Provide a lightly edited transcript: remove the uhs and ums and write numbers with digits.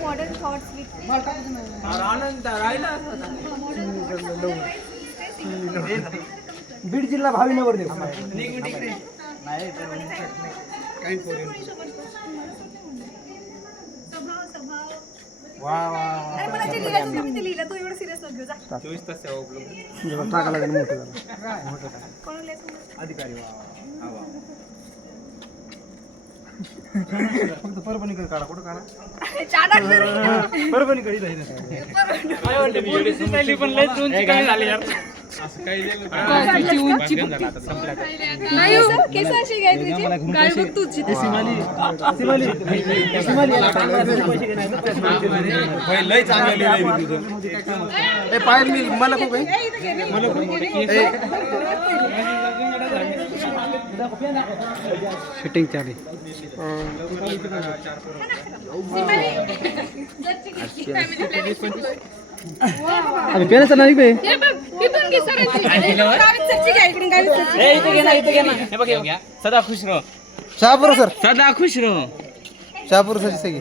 modern thoughts with Beed जिल्हा भावीनगर देऊ अरे मला जे लिहिलं तुम्ही ते लिहिलं तू एवढं सिरियस नको घेऊ जा 24 तास सेवा उपलब्ध टाकायला लागेल मोठं झालं कोण लिहायचं अधिकारी फक्त परभणीकडे काढा कुठं काढा चार अक्षर परभणीकडे नाही हो, केस अशी काय तुझी काय बघ तुझी लय चांगलं लिहिलंय मी तुझं पायल मी मला खूप आहे शूटिंग चालू अरे पेनाचं नाही बे सदा खुश रहो शहापूर सर सदा खुश रहो शहापूर सर सगळी